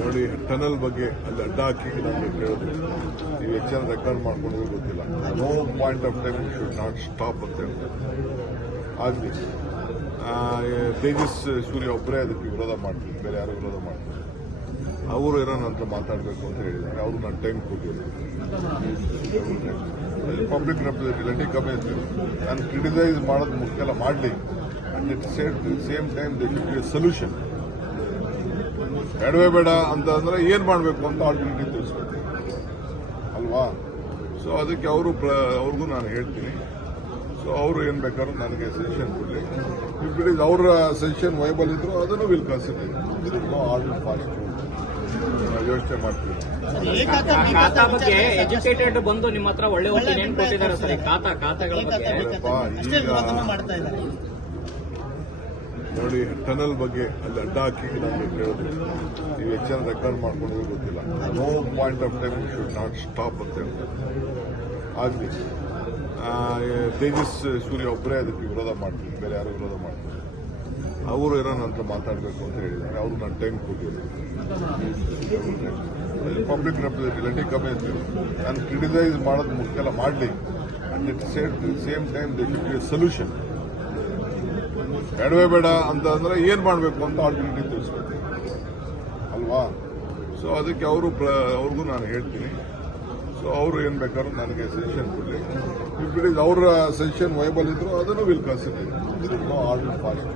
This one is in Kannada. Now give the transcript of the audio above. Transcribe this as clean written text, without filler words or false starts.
ನೋಡಿ, ಟನಲ್ ಬಗ್ಗೆ ಅಲ್ಲಿ ಅಡ್ಡ ಹಾಕಿ ನಮಗೆ ಕೇಳಿದ್ರು, ನೀವು ಹೆಚ್ಚಿನ ರೆಕಾರ್ಡ್ ಮಾಡ್ಕೊಂಡು ಗೊತ್ತಿಲ್ಲ. No point of time should not stop ಅಂತ ಹೇಳ್ತಾರೆ. ಆಗಲಿ, ತೇಜಸ್ ಸೂರ್ಯ ಒಬ್ಬರೇ ಅದಕ್ಕೆ ವಿರೋಧ ಮಾಡ್ತೀವಿ, ಬೇರೆ ಯಾರು ವಿರೋಧ ಮಾಡ್ತಾರೆ. ಅವರು ಏನೋ ನನ್ನ ಹತ್ರ ಮಾತಾಡಬೇಕು ಅಂತ ಹೇಳಿದ್ದಾರೆ. ಅವರು ನನ್ನ ಟೈಮ್ ಕೊಟ್ಟಿದ್ದಾರೆ. ಪಬ್ಲಿಕ್ ರೆಪ್ರೆಸೆಂಟೇಟಿವ್ ಕಮಿಟಿ ನಾನು ಕ್ರಿಟಿಸೈಸ್ ಮಾಡೋದು ಮುಖ್ಯ ಎಲ್ಲ ಮಾಡಲಿ. And it same time they should be A solution. ಬೇಡವೇ ಬೇಡ ಅಂತಂದ್ರೆ ಏನ್ ಮಾಡಬೇಕು ಅಂತ ಆಲ್ಟರ್ನೇಟಿವ್ ತಿಳಿಸ್ಬೇಕು ಅಲ್ವಾ? ಸೊ ಅದಕ್ಕೆ ಅವ್ರಿಗೂ ನಾನು ಹೇಳ್ತೀನಿ. ಸೊ ಅವರು ಏನ್ ಬೇಕಾದ್ರೂ ನನಗೆ ಸಜೆಷನ್ ಕೊಡಲಿ. ಇಫ್ ಇಟ್ ಇಸ್ ಅವರ ಸಜೆಷನ್ ವೈಬಲ್ ಇದ್ರು ಅದನ್ನು will consider. No order fast ಯೋಚನೆ ಮಾಡ್ತೀವಿ. ಖಾತಾ ಬಗ್ಗೆ ಎಜುಕೇಟೆಡ್ ಬಂದು ನಿಮ್ಮ ಹತ್ರ ಒಳ್ಳೆ ಒಪಿನಿಯನ್ ಕೊಟ್ಟಿದ್ದಾರೆ ಸರ್. ಖಾತಾಗಳ ಬಗ್ಗೆ ನೋಡಿ, ಟನಲ್ ಬಗ್ಗೆ ಅಲ್ಲಿ ಅಡ್ಡ ಹಾಕಿ ನಮಗೆ ಕೇಳಿದ್ರು, ನೀವು ಹೆಚ್ಚಿನ ರೆಕಾರ್ಡ್ ಮಾಡ್ಕೊಂಡು ಗೊತ್ತಿಲ್ಲ. No point of time should not stop ಅಂತ ಹೇಳ್ತಾರೆ. ಆಗಲಿ, ತೇಜಸ್ ಸೂರ್ಯ ಒಬ್ಬರೇ ಅದಕ್ಕೆ ವಿರೋಧ ಮಾಡ್ತೀವಿ, ಬೇರೆ ಯಾರು ವಿರೋಧ ಮಾಡ್ತಾರೆ. ಅವರು ಏನೋ ನನ್ನ ಹತ್ರ ಮಾತಾಡಬೇಕು ಅಂತ ಹೇಳಿದ್ದಾರೆ. ಅವರು ನನ್ನ ಟೈಮ್ ಕೊಟ್ಟಿದ್ದಾರೆ. ಪಬ್ಲಿಕ್ ರೆಪ್ರೆಸೆಂಟೇಟಿವ್ ಕಮಿಟಿ ನಾನು ಕ್ರಿಟಿಸೈಸ್ ಮಾಡೋದು ಮುಖ್ಯ ಎಲ್ಲ ಮಾಡಲಿ. And it same time they should be A solution. ಬೇಡವೇ ಬೇಡ ಅಂತಂದ್ರೆ ಏನ್ ಮಾಡಬೇಕು ಅಂತ ಆಲ್ಟರ್ನೇಟಿವ್ ತಿಳಿಸ್ಬೇಕು ಅಲ್ವಾ? ಸೊ ಅದಕ್ಕೆ ಅವ್ರಿಗೂ ನಾನು ಹೇಳ್ತೀನಿ. ಸೊ ಅವರು ಏನ್ ಬೇಕಾದ್ರೂ ನನಗೆ ಸಜೆಷನ್ ಕೊಡಲಿ. ಇಫ್ ಇಟ್ ಇಸ್ ಅವರ ಸಜೆಷನ್ ವೈಬಲ್ ಇದ್ರು ಅದನ್ನು will consider. No order fast